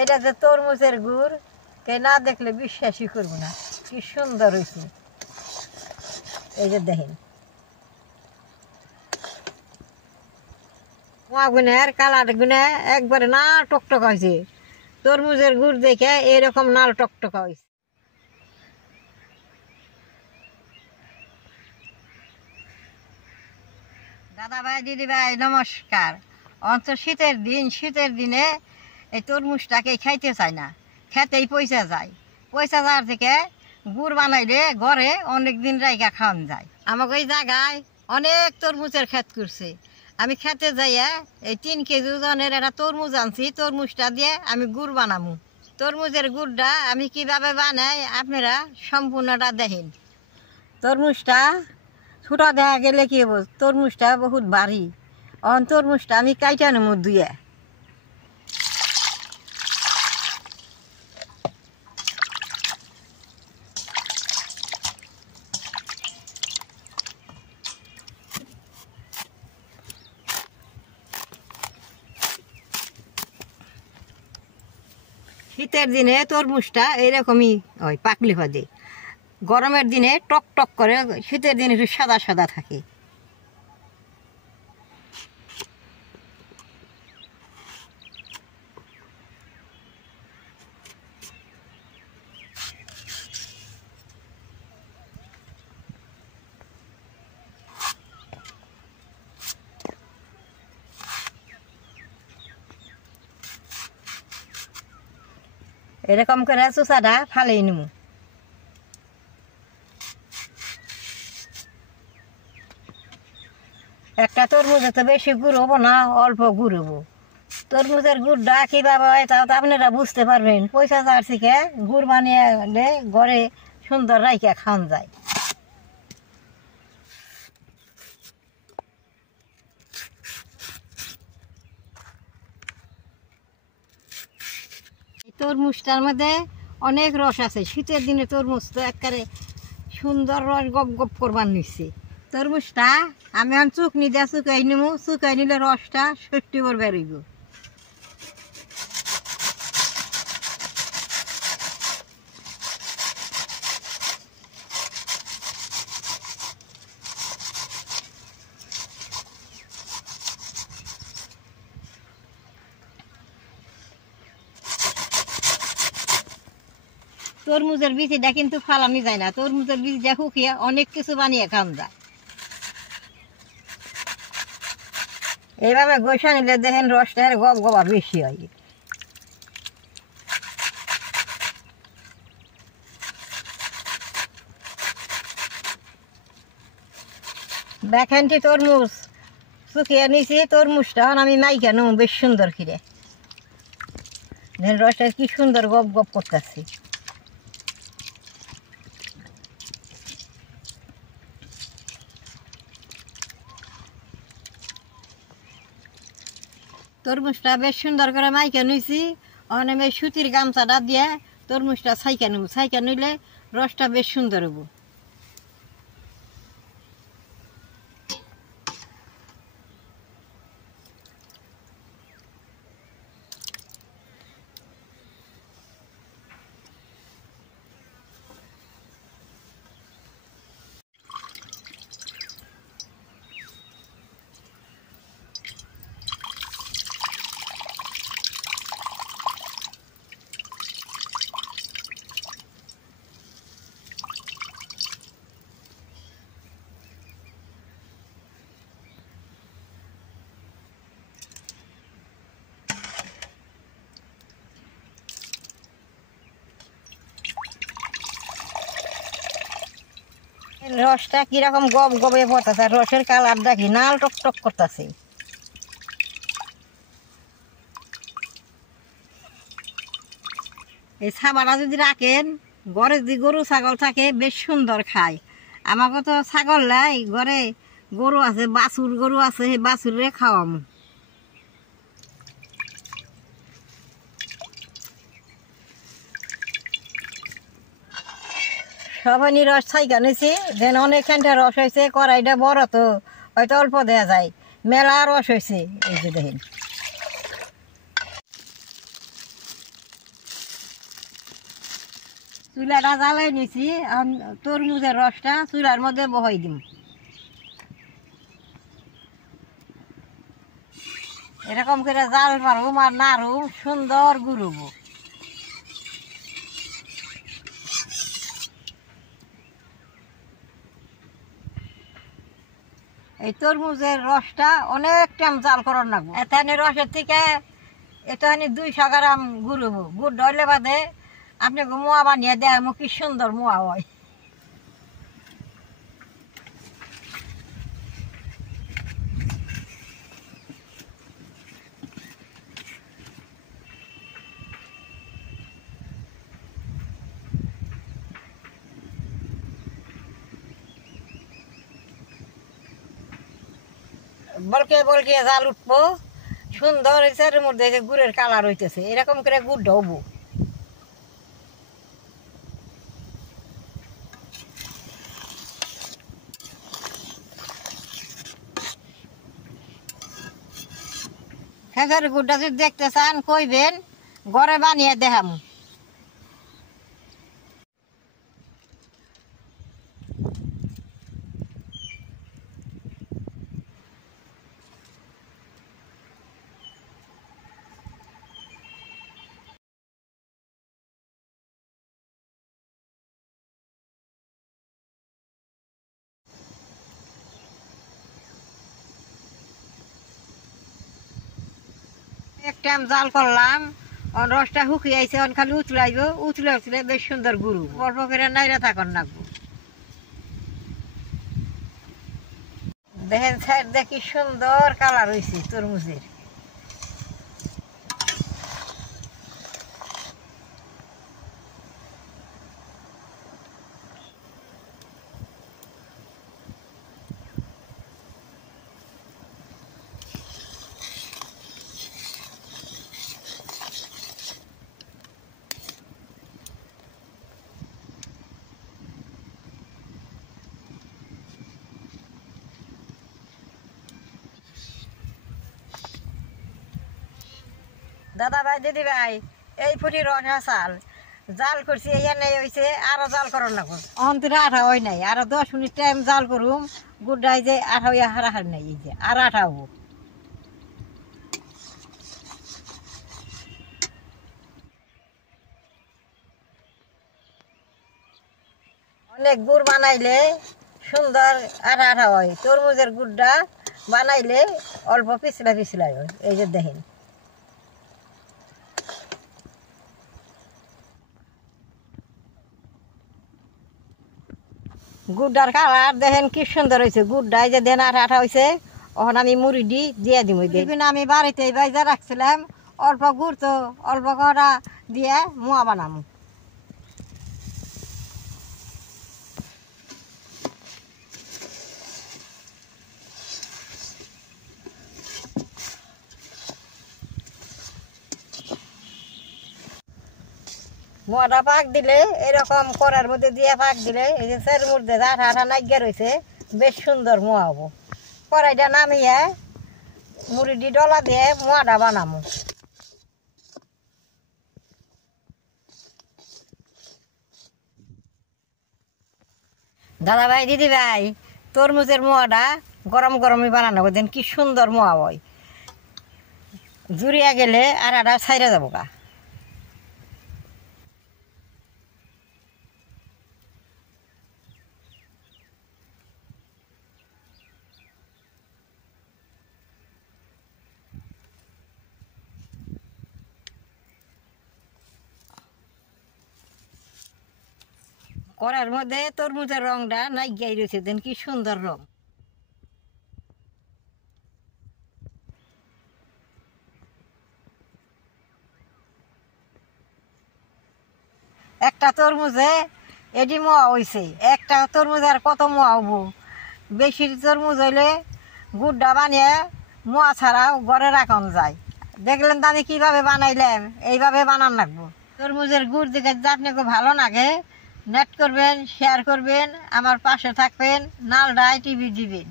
এটা যে তরমুজের গুড়, কে না দেখলে বিশ্বাসই করব না, কি সুন্দর হয়েছে। এই যে দেখেন, গুনের কালার গুনে একবারে না টকটকা হয়েছে। তরমুজের গুড় দেখে এরকম নাল টকটকা হয়েছে। দাদা ভাই, দিদি ভাই, নমস্কার। অন্ত শীতের দিনে এই তরমুজটাকে খাইতে চায় না, খেতেই পয়সা যায়। পয়সা যাওয়ার থেকে গুড় বানাইলে ঘরে অনেক দিন রাইখা খাওয়ান যায়। আমাকে এই জায়গায় অনেক তরমুজের ক্ষেত করছে। আমি খেতে যাইয়া এই 3 কেজি ওজনের একটা তরমুজ আনছি। তরমুজটা দিয়ে আমি গুড় বানাবো। তরমুজের গুড়টা আমি কিভাবে বানাই আপনারা সম্পূর্ণটা দেখেন। তরমুজটা ছোটা দেখা গেলে কি হবো, তরমুজটা বহুত ভারী। তরমুজটা আমি কাইটা নেবো ধুয়ে। শীতের দিনে তরমুজটা এইরকমই হয়, পাকলি হবে। গরমের দিনে টক টক করে, শীতের দিনে একটু সাদা সাদা থাকে। এরকম করে চুষাটা ফালেই নিব। একটা তরমুজে তো বেশি গুড় হবো না, অল্প গুড় হবো। তরমুজের গুড়টা কীভাবে হয় তাও তো আপনারা বুঝতে পারবেন। পয়সা যার থেকে গুড় বানিয়ে ঘরে সুন্দর রাইখা খাওয়ান যায়। তরমুজটার মধ্যে অনেক রস আছে। শীতের দিনে তরমুজ তো একবারে সুন্দর রস গপ গপ করবার নিচ্ছে। তরমুজটা আমি এখন চুকনি দিয়ে চুকাই নিব। চুকাই নিলে রসটা সত্যি করে বেরোইব। তরমুজের বীজটা কিন্তু ফালানি যায় না। তরমুজের বীজটা শুকিয়ে অনেক কিছু বানিয়ে খাওয়া যায়। এইভাবে গোসা নিলে দেখেন রসটা গপ গবা বেশি হয়। দেখেনটি তরমুজ শুকিয়ে নিছি। তরমুজটা আমি মাইকা নেব বেশ সুন্দর করে। দেখেন রসটা কি সুন্দর গপ গপ করতেছি। তরমুজটা বেশ সুন্দর করে মাইকা নিয়েছি। অনেক সুতির গামছাটা দিয়ে তরমুজটা ছাইকা নেব। ছাইকা নিলে রসটা বেশ সুন্দর হবো। রসটা কিরকম গপ গবে পড়তেছে। রসের কালারটা কি নাল টক টক করতেছে। এই ছাবাটা যদি রাখেন, ঘরে যদি গরু ছাগল থাকে বেশ সুন্দর খায়। আমাকে তো ছাগল নাই, ঘরে গরু আছে, বাছুর গরু আছে, সেই বাছুরে খাওয়ামু। সবাই রস ছাইকা নিয়েছি। যেন অনেকখানটা রস হয়েছে। কড়াইটা বড় তো হয়তো অল্প দেওয়া যায়, মেলা রস হয়েছে। এই যে দেখেন, চুলাটা জ্বালাই নিছি, এখন তরমুজের রসটা চুলার মধ্যে বহাই দিম। এরকম করে জাল মারুম আর নাড়ুম, সুন্দর গুড়ুব। এই তরমুজের রসটা অনেক টাইম জাল করার লাগবো। এখানে রসের থেকে এখানে 200 গ্রাম গুড়ুব। গুড় ধরলে বাদে আপনি মোয়া বানিয়ে দেয় কি সুন্দর মোয়া হয়। বলকে বলকে জাল উঠবো, সুন্দর হয়েছে। এর মধ্যে যে গুড়ের কালার হইতেছে, এরকম করে গুড় ঢবো। খেজুর গুড়টা যদি দেখতে চান কইবেন, ঘরে বানিয়ে দেখাম। এক টাইম জাল করলাম, রসটা শুকিয়ে আইছে, খালি উতলাইব। উতলে উতলে বেশ সুন্দর গুড়ু, অল্প করে নাইরা থাকুন লাগবো। দেখেন সাইড দেখি সুন্দর কালার হয়েছে তরমুজের। দাদা ভাই, দিদি ভাই, এই ফুটি রস চাল জাল করছি, এনে হয়েছে। আরো জাল করার লাগবে। অন্তরে আঠা হয় নাই, আরো 10 মিনিট টাইম জাল করুম। গুড়াই যে আঠা হইয়া হারাহার নাই, এই যে আর আঠা হবো। অনেক গুড় বানাইলে সুন্দর আঠা আঠা হয়। তরমুজের গুড়টা বানাইলে অল্প পিছলা পিছলাই হয়। এই যে দেখেন, গুড়টার কালার দেখেন কি সুন্দর হয়েছে। গুড়টাই যে দেন আঠা আঠা হয়েছে। ওখানে আমি মুড়ি দিয়ে দিব। আমি বাড়িতে বাইজা রাখছিলাম, অল্প গুড় তো অল্প করা দিয়ে মোয়া বানাবো। মোয়াটা পাক দিলে এরকম করার মধ্যে দিয়ে পাক দিলে এই যে সের মধ্যে আঠা আঠা নাইগিয়া রয়েছে, বেশ সুন্দর মোয়া হবো। কড়াইটা নামিয়ে মুড়ি ডলা দিয়ে মোয়াটা বানাবো। দাদা ভাই, দিদি ভাই, তরমুজের মোয়াটা গরম গরমই বানানো দেন, কি সুন্দর মোয়া হয়। জুড়িয়া গেলে আর আটা ছাইরা যাবো গা। কড়ার মধ্যে তরমুজের রংটা নাই গাই রয়েছে, দেন কি সুন্দর রং। একটা তরমুজে এডি মোয়া হয়েছে। একটা তরমুজ আর কত মোয়া হবো। বেশি তরমুজ হইলে গুড়টা বানিয়ে মোয়া ছাড়াও ঘরে রাখানো যায়। দেখলেন তো আমি কিভাবে বানাইলাম, এইভাবে বানান লাগবো। তরমুজের গুড় দিকে আপনাকে ভালো লাগে, নেট করবেন, শেয়ার করবেন, আমার পাশে থাকবেন, নালডায় টিভি দিবেন।